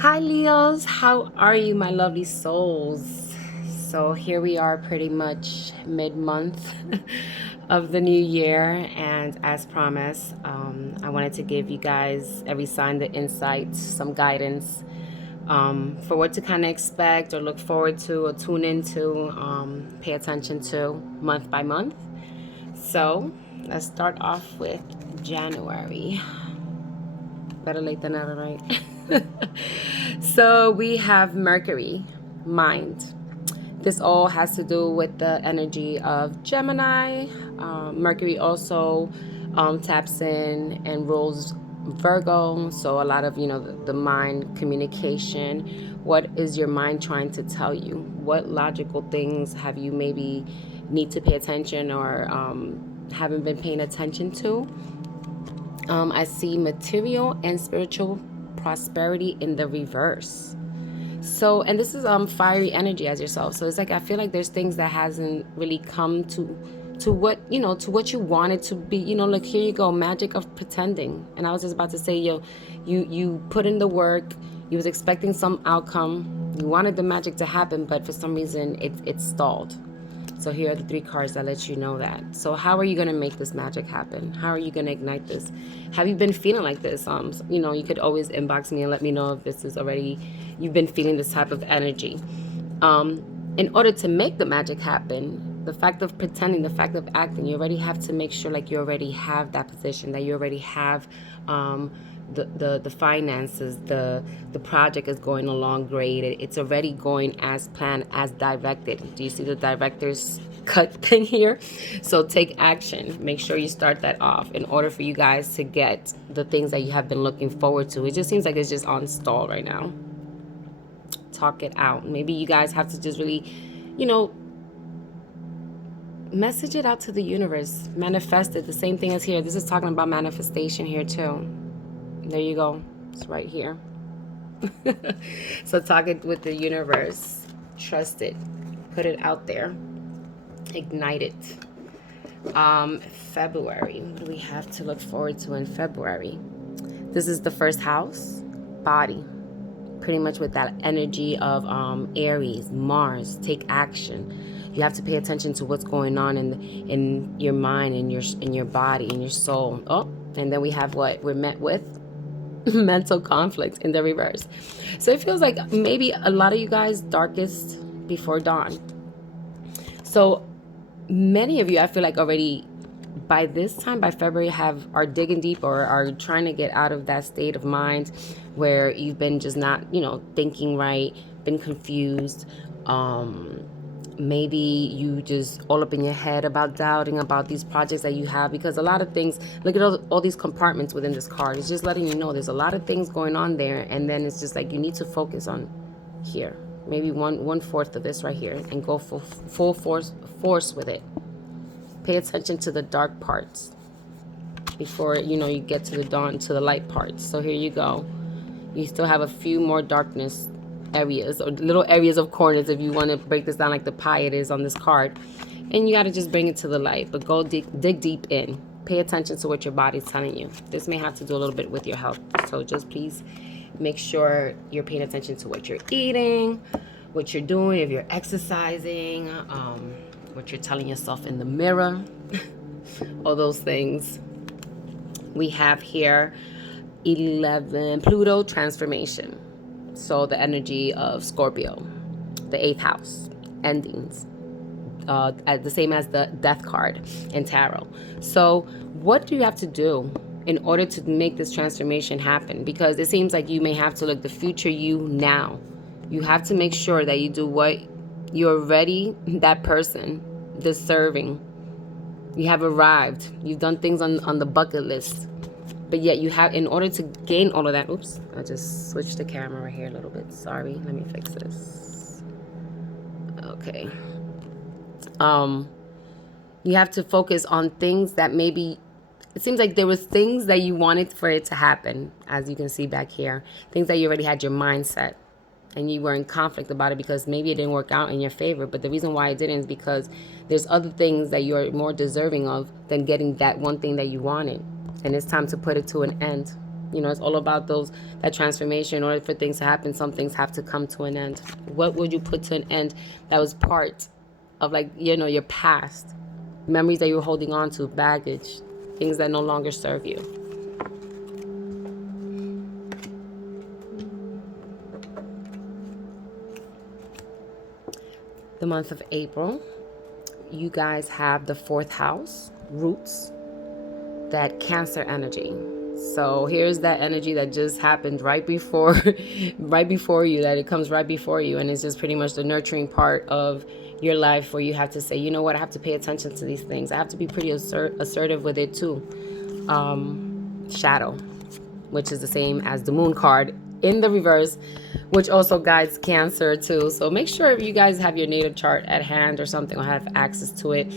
Hi Leos, how are you, my lovely souls? So here we are, pretty much mid-month of the new year, and as promised, I wanted to give you guys every sign, the insights, some guidance for what to kind of expect or look forward to or tune into, pay attention to month by month. So let's start off with January. Better late than never, right? So we have Mercury, mind. This all has to do with the energy of Gemini. Mercury also taps in and rules Virgo. So a lot of, the mind communication. What is your mind trying to tell you? What logical things have you maybe need to pay attention or haven't been paying attention to? I see material and spiritual prosperity in the reverse. So, and this is fiery energy as yourself. So it's like I feel like there's things that hasn't really come to what to what you want it to be. Like here you go, magic of pretending. And I was just about to say, you put in the work. You was expecting some outcome. You wanted the magic to happen, but for some reason it stalled. So here are the three cards that let you know that. So how are you going to make this magic happen? How are you going to ignite this? Have you been feeling like this? You could always inbox me and let me know if this is already, you've been feeling this type of energy. In order to make the magic happen, the fact of pretending, the fact of acting, you already have to make sure like you already have that position, that you already have the finances, the project is going along great. It's already going as planned, as directed. Do you see the director's cut thing here? So take action. Make sure you start that off in order for you guys to get the things that you have been looking forward to. It just seems like it's just on stall right now. Talk it out. Maybe you guys have to just really, message it out to the universe. Manifest it. The same thing as here. This is talking about manifestation here too. There you go. It's right here. So talk it with the universe. Trust it. Put it out there. Ignite it. February. What do we have to look forward to in February? This is the first house. Body. Pretty much with that energy of Aries, Mars. Take action. You have to pay attention to what's going on in your mind, in your body, in your soul. Oh, and then we have what we're met with. Mental conflict in the reverse. So it feels like maybe a lot of you guys darkest before dawn. So many of you, I feel like already by this time, by February, are digging deep or are trying to get out of that state of mind where you've been just not, thinking right, been confused. Maybe you just all up in your head about doubting about these projects that you have, because a lot of things, look at all these compartments within this card. It's just letting you know there's a lot of things going on there, and then it's just like you need to focus on here, maybe one fourth of this right here, and go full force with it. Pay attention to the dark parts before you get to the dawn, to the light parts. So here you go. You still have a few more darkness areas or little areas of corners if you want to break this down like the pie it is on this card, and you got to just bring it to the light, but go dig deep in. Pay attention to what your body's telling you. This may have to do a little bit with your health, so just please make sure you're paying attention to what you're eating, what you're doing, if you're exercising, what you're telling yourself in the mirror. All those things. We have here 11, Pluto transformation. So the energy of Scorpio, the 8th house, endings, the same as the death card in tarot. So what do you have to do in order to make this transformation happen? Because it seems like you may have to look the future you now. You have to make sure that you do what you're ready, that person, deserving. You have arrived. You've done things on the bucket list. But yet you have, in order to gain all of that, oops, I just switched the camera right here a little bit. Sorry, let me fix this. Okay. You have to focus on things that maybe, it seems like there was things that you wanted for it to happen, as you can see back here. Things that you already had your mindset, and you were in conflict about it because maybe it didn't work out in your favor. But the reason why it didn't is because there's other things that you're more deserving of than getting that one thing that you wanted. And it's time to put it to an end. You know, it's all about that transformation. In order for things to happen, some things have to come to an end. What would you put to an end that was part of, like, you know, your past? Memories that you're holding on to, baggage, things that no longer serve you. The month of April, you guys have the 4th house, roots, that Cancer energy. So here's that energy that just happened right before right before you, that it comes right before you, and it's just pretty much the nurturing part of your life, where you have to say, you know what, I have to pay attention to these things. I have to be pretty assertive with it too. Shadow, which is the same as the moon card in the reverse, which also guides Cancer too. So make sure if you guys have your natal chart at hand or something, or have access to it,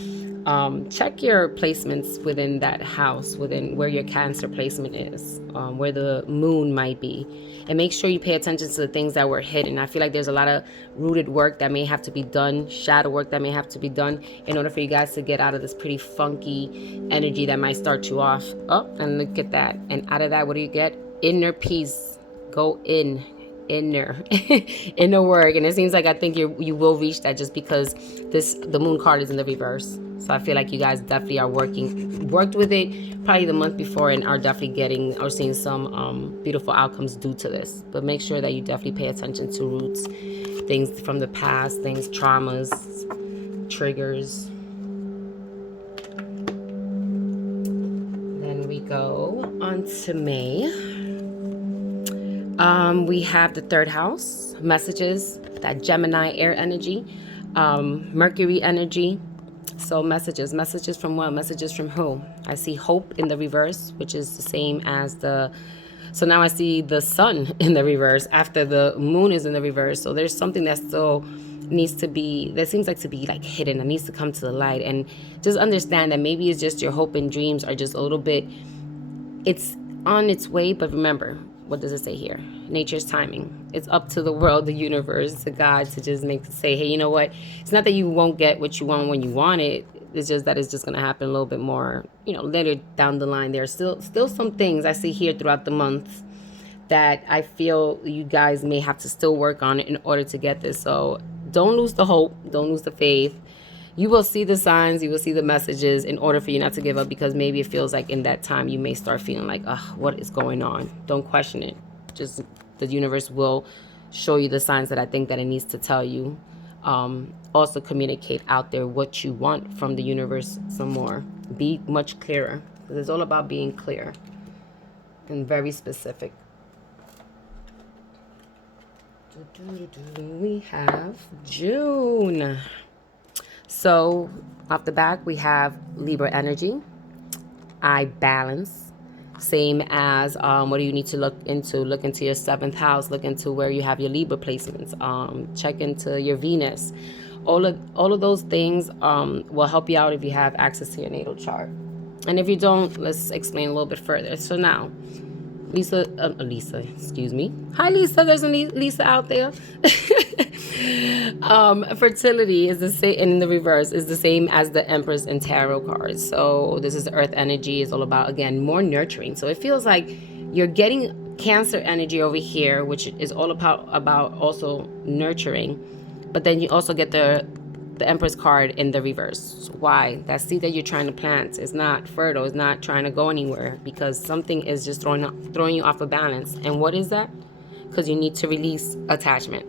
check your placements within that house, within where your Cancer placement is, where the moon might be, and make sure you pay attention to the things that were hidden. I feel like there's a lot of rooted work that may have to be done, shadow work that may have to be done, in order for you guys to get out of this pretty funky energy that might start you off. Oh, and look at that. And out of that, what do you get? Inner peace. Go inner inner work. And it seems like, I think you will reach that, just because the moon card is in the reverse. So I feel like you guys definitely are worked with it probably the month before, and are definitely getting or seeing some beautiful outcomes due to this. But make sure that you definitely pay attention to roots, things from the past, things, traumas, triggers. Then we go on to May. We have the 3rd house, messages, that Gemini air energy, Mercury energy. So messages from what? Messages from who? I see hope in the reverse, which is the same as so now I see the sun in the reverse after the moon is in the reverse. So there's something that still needs to be, that seems like to be like hidden, that needs to come to the light. And just understand that maybe it's just your hope and dreams are just a little bit, it's on its way. But remember, what does it say here? Nature's timing. It's up to the world, the universe, to God, to just say, hey, you know what? It's not that you won't get what you want when you want it. It's just that it's just going to happen a little bit more, you know, later down the line. There's still some things I see here throughout the month that I feel you guys may have to still work on it in order to get this. So don't lose the hope. Don't lose the faith. You will see the signs, you will see the messages, in order for you not to give up, because maybe it feels like in that time you may start feeling like, what is going on? Don't question it. Just the universe will show you the signs that I think that it needs to tell you. Also communicate out there what you want from the universe some more. Be much clearer, because it's all about being clear and very specific. We have June. So off the back, we have Libra energy, I balance, same as what do you need to look into? Look into your 7th house, look into where you have your Libra placements, check into your Venus. All of those things will help you out if you have access to your natal chart. And if you don't, let's explain a little bit further. So now, Lisa, excuse me. Hi, Lisa. There's a Lisa out there. Fertility is the same, in the reverse is the same as the Empress and Tarot cards. So this is Earth energy. It's all about, again, more nurturing. So it feels like you're getting Cancer energy over here, which is all about also nurturing. But then you also get the Empress card in the reverse. Why? That seed that you're trying to plant is not fertile, it's not trying to go anywhere, because something is just throwing you off of balance. And what is that? Because you need to release attachment.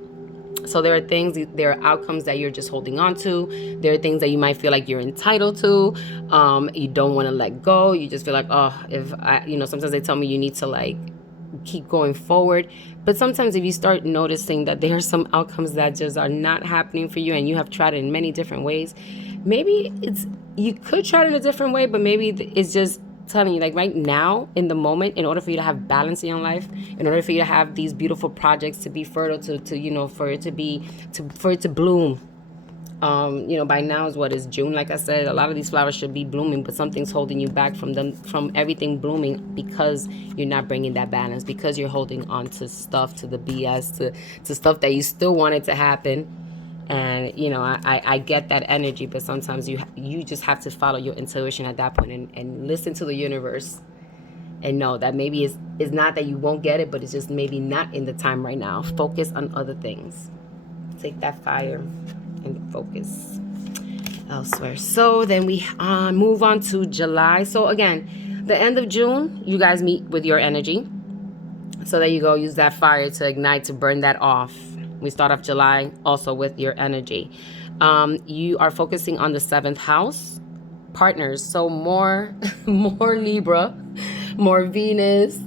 So there are outcomes that you're just holding on to. There are things that you might feel like you're entitled to. You don't want to let go. You just feel like, sometimes they tell me you need to like keep going forward. But sometimes if you start noticing that there are some outcomes that just are not happening for you, and you have tried it in many different ways, maybe you could try it in a different way, but maybe it's just telling you, like, right now in the moment, in order for you to have balance in your life, in order for you to have these beautiful projects to be fertile, for it to bloom, by now is June. Like I said, a lot of these flowers should be blooming, but something's holding you back from everything blooming, because you're not bringing that balance, because you're holding on to stuff, to the BS, to stuff that you still want it to happen. And I get that energy, but sometimes you just have to follow your intuition at that point, and listen to the universe and know that maybe it's not that you won't get it, but it's just maybe not in the time right now. Focus on other things. Take that fire and focus elsewhere. So then we move on to July. So again, the end of June, you guys meet with your energy. So there you go. Use that fire to ignite, to burn that off. We start off July also with your energy. You are focusing on the 7th house, partners. So more Libra, more Venus,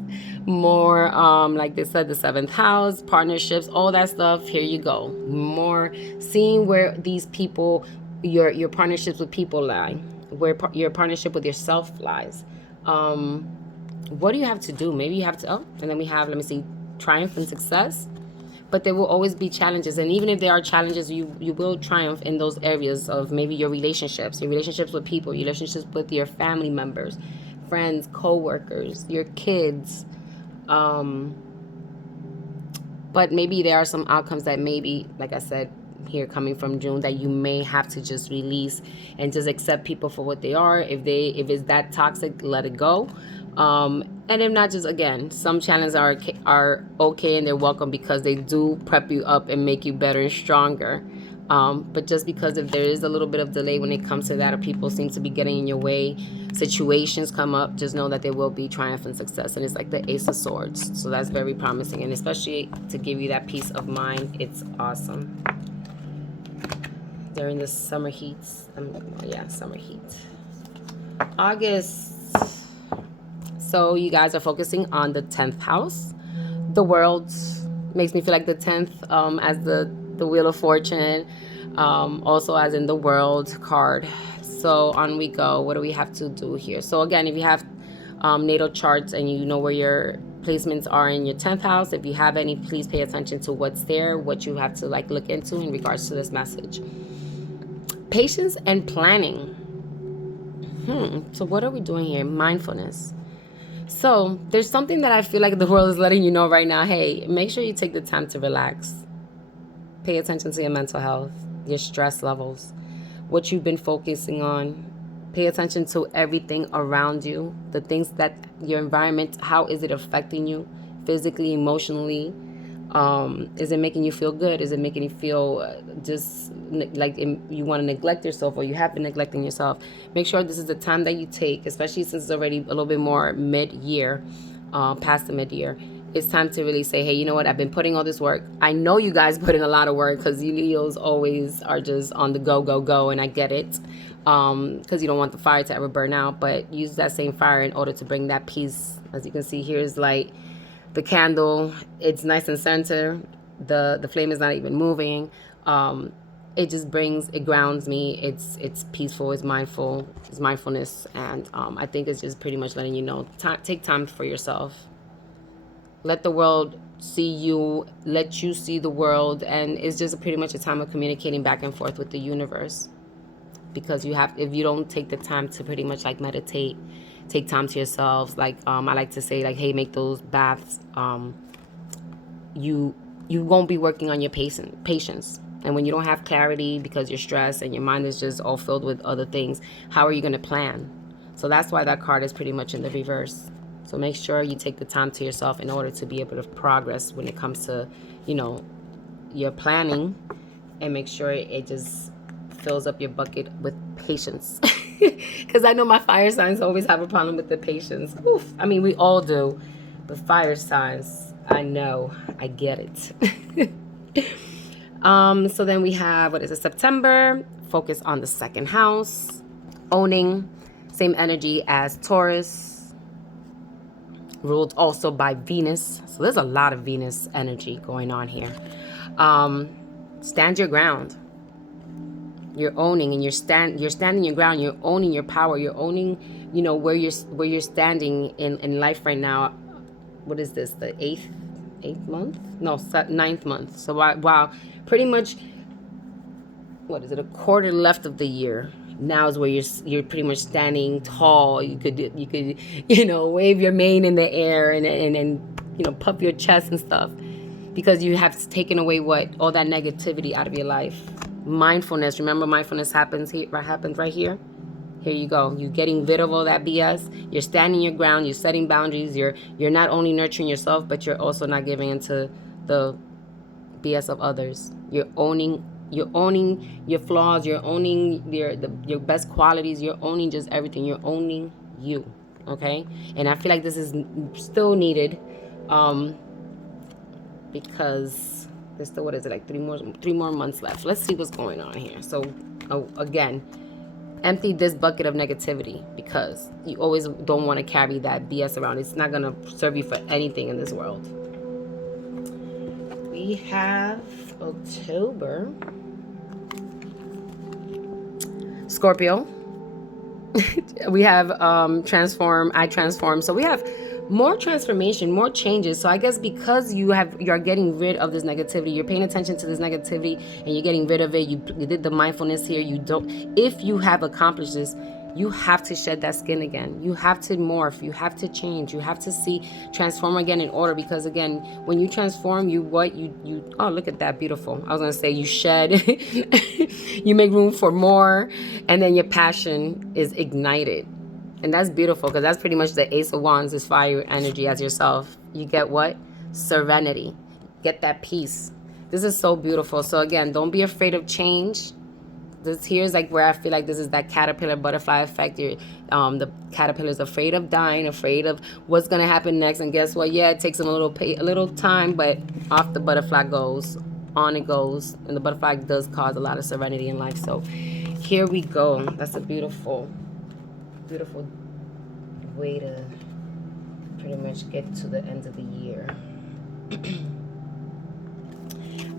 more like they said, the 7th house, partnerships, all that stuff. Here you go. More seeing where these people, your partnerships with people lie, where your partnership with yourself lies. What do you have to do? Maybe you have to, and then we have, let me see, triumph and success. But there will always be challenges. And even if there are challenges, you will triumph in those areas of maybe your relationships with people, your relationships with your family members, friends, co-workers, your kids. But maybe there are some outcomes that maybe, like I said, here coming from June, that you may have to just release and just accept people for what they are. If it's that toxic, let it go. And if not, just again, some challenges are okay and they're welcome because they do prep you up and make you better and stronger. But just because if there is a little bit of delay when it comes to that, or people seem to be getting in your way, situations come up, just know that there will be triumph and success. And it's like the Ace of Swords. So that's very promising. And especially to give you that peace of mind, it's awesome. During the summer heats. Summer heat. August. So you guys are focusing on the 10th house. The World makes me feel like the 10th as the Wheel of Fortune, also as in the World card. So on we go. What do we have to do here? So again, if you have natal charts and you know where your placements are in your 10th house, if you have any, please pay attention to what's there, what you have to like look into in regards to this message. Patience and planning. So what are we doing here? Mindfulness. So there's something that I feel like the world is letting you know right now. Hey, make sure you take the time to relax. Pay attention to your mental health, your stress levels, what you've been focusing on. Pay attention to everything around you, the things that your environment, how is it affecting you physically, emotionally? Is it making you feel good? Is it making you feel just like you want to neglect yourself, or you have been neglecting yourself? Make sure this is the time that you take, especially since it's already a little bit more mid-year, past the mid-year. It's time to really say, hey, you know what? I've been putting all this work. I know you guys put in a lot of work because you Leos always are just on the go, and I get it. Because you don't want the fire to ever burn out, but use that same fire in order to bring that peace. As you can see, here's like the candle. It's nice and center. The flame is not even moving. It just it grounds me. It's peaceful. It's mindful. It's mindfulness, and I think it's just pretty much letting you know, take time for yourself. Let the world see you. Let you see the world, and it's just pretty much a time of communicating back and forth with the universe. Because if you don't take the time to pretty much like meditate, take time to yourselves. Like I like to say, like, hey, make those baths. You won't be working on your patience. And when you don't have clarity because you're stressed and your mind is just all filled with other things, how are you going to plan? So that's why that card is pretty much in the reverse. So make sure you take the time to yourself in order to be able to progress when it comes to, your planning, and make sure it just fills up your bucket with patience. Because I know my fire signs always have a problem with the patience. Oof. I mean, we all do. But fire signs, I know. I get it. So then we have, September. Focus on the 2nd house. Owning. Same energy as Taurus. Ruled also by Venus. So there's a lot of Venus energy going on here. Stand your ground. You're owning, and you're standing your ground. You're owning your power. You're owning, where you're standing in life right now. What is this? The eighth month? No, 9th month. So wow, pretty much. What is it? A quarter left of the year. Now is where you're pretty much standing tall. You could wave your mane in the air and puff your chest and stuff, because you have taken away all that negativity out of your life. Mindfulness. Remember, mindfulness happens right here. Here you go. You're getting rid of all that BS. You're standing your ground. You're setting boundaries. You're not only nurturing yourself, but you're also not giving into the BS of others. You're owning your flaws. You're owning your best qualities. You're owning just everything. You're owning you. Okay? And I feel like this is still needed, because there's still, what is it, like 3 more months left. Let's see what's going on here. So again, empty this bucket of negativity, because you always don't want to carry that BS around. It's not going to serve you for anything in this world. We have October. Scorpio. We have transform, I transform. So we have more transformation, more changes. So I guess because you're getting rid of this negativity, you're paying attention to this negativity and you're getting rid of it. You did the mindfulness here. If you have accomplished this, you have to shed that skin again. You have to morph. You have to change. You have to transform again in order. Because again, when you transform, oh, look at that, beautiful. I was gonna say you shed, you make room for more, and then your passion is ignited. And that's beautiful, because that's pretty much the Ace of Wands is fire energy as yourself. You get what? Serenity. Get that peace. This is so beautiful. So again, don't be afraid of change. This here is like where I feel like this is that caterpillar butterfly effect. The caterpillar is afraid of dying, afraid of what's gonna happen next. And guess what? Yeah, it takes them a little time, but off the butterfly goes, on it goes, and the butterfly does cause a lot of serenity in life. So here we go. That's a beautiful, beautiful way to pretty much get to the end of the year.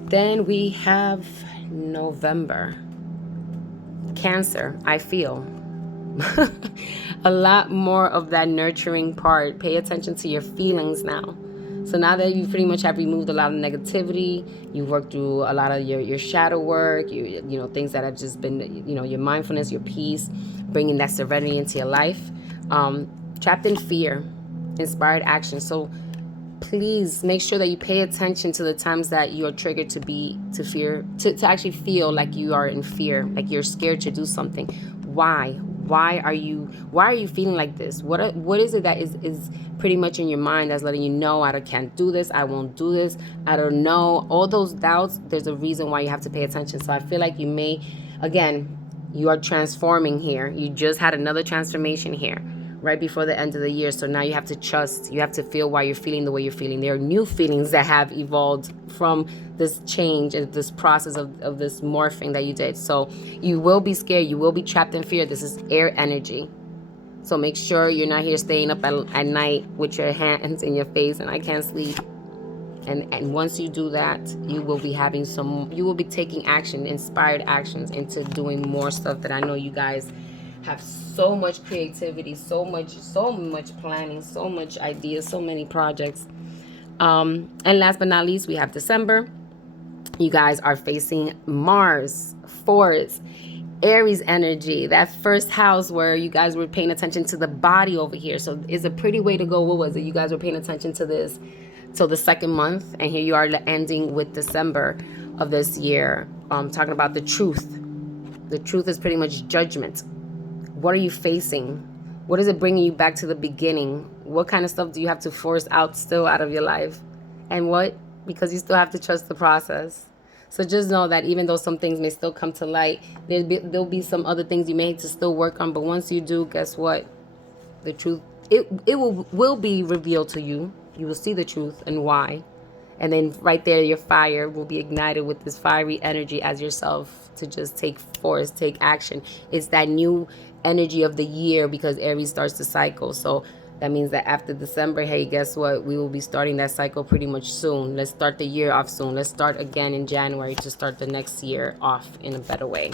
Then we have November. Cancer, I feel a lot more of that nurturing part. Pay attention to your feelings now. So now that you pretty much have removed a lot of negativity, you've worked through a lot of your shadow work, you know, things that have just been, you know, your mindfulness, your peace, bringing that serenity into your life. Trapped in fear, inspired action. So please make sure that you pay attention to the times that you are triggered to actually feel like you are in fear, like you're scared to do something. Why are you feeling like this? What is it that is pretty much in your mind that's letting you know, I can't do this, I won't do this, I don't know. All those doubts, there's a reason why you have to pay attention. So I feel like you are transforming here. You just had another transformation here right before the end of the year. So now you have to trust, you have to feel why you're feeling the way you're feeling. There are new feelings that have evolved from this change and this process of this morphing that you did. So you will be scared, you will be trapped in fear. This is air energy. So make sure you're not here staying up at night with your hands in your face and I can't sleep. And once you do that, you will be taking action, inspired actions into doing more stuff that I know you guys have so much creativity, so much planning, so much ideas, so many projects. And last but not least, we have December. You guys are facing Mars, Force, Aries energy, that first house where you guys were paying attention to the body over here. So it's a pretty way to go. What was it? You guys were paying attention to this till the second month, and here you are ending with December of this year, talking about the truth. The truth is pretty much judgment. What are you facing? What is it bringing you back to the beginning? What kind of stuff do you have to force out of your life? And what? Because you still have to trust the process. So just know that even though some things may still come to light, there'll be some other things you may have to still work on. But once you do, guess what? The truth, it will be revealed to you. You will see the truth and why. And then right there, your fire will be ignited with this fiery energy as yourself to just take force, take action. It's that new energy of the year because Aries starts the cycle. So that means that after December, hey, guess what? We will be starting that cycle pretty much soon. Let's start the year off soon. Let's start again in January to start the next year off in a better way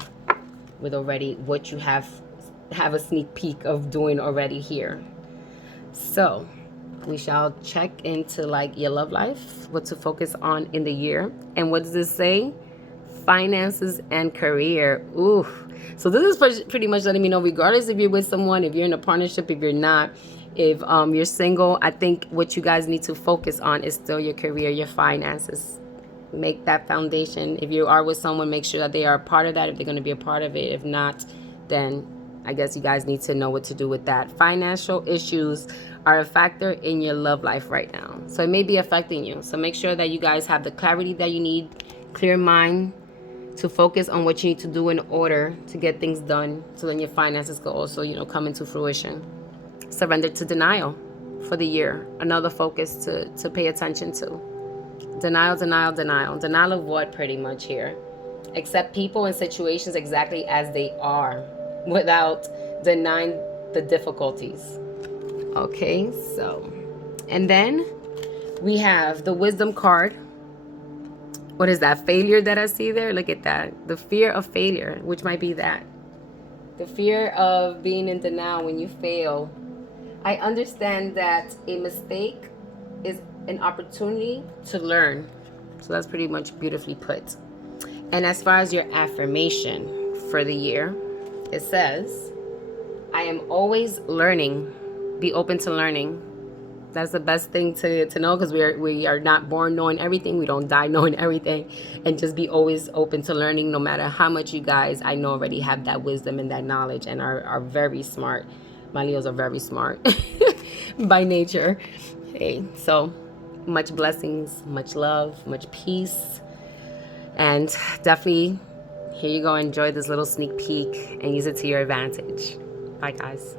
with already what you have a sneak peek of doing already here. So we shall check into like your love life, what to focus on in the year. And what does this say? Finances and career. Ooh. So this is pretty much letting me know, regardless if you're with someone, if you're in a partnership, if you're not, if you're single, I think what you guys need to focus on is still your career, your finances. Make that foundation. If you are with someone, make sure that they are a part of that, if they're going to be a part of it. If not, then I guess you guys need to know what to do with that. Financial issues are a factor in your love life right now. So it may be affecting you. So make sure that you guys have the clarity that you need, clear mind to focus on what you need to do in order to get things done, so then your finances can also, come into fruition. Surrender to denial for the year. Another focus to pay attention to. Denial, denial, denial. Denial of what, pretty much here? Accept people and situations exactly as they are without denying the difficulties. Okay, so, and then we have the wisdom card. What is that? Failure that I see there? Look at that. The fear of failure, which might be that. The fear of being in denial when you fail. I understand that a mistake is an opportunity to learn. So that's pretty much beautifully put. And as far as your affirmation for the year, it says, I am always learning. Be open to learning. That's the best thing to know, because we are not born knowing everything. We don't die knowing everything. And just be always open to learning, no matter how much you guys, I know, already have that wisdom and that knowledge and are very smart. My Leos are very smart by nature. Hey, so much blessings, much love, much peace. And definitely, here you go. Enjoy this little sneak peek and use it to your advantage. Bye, guys.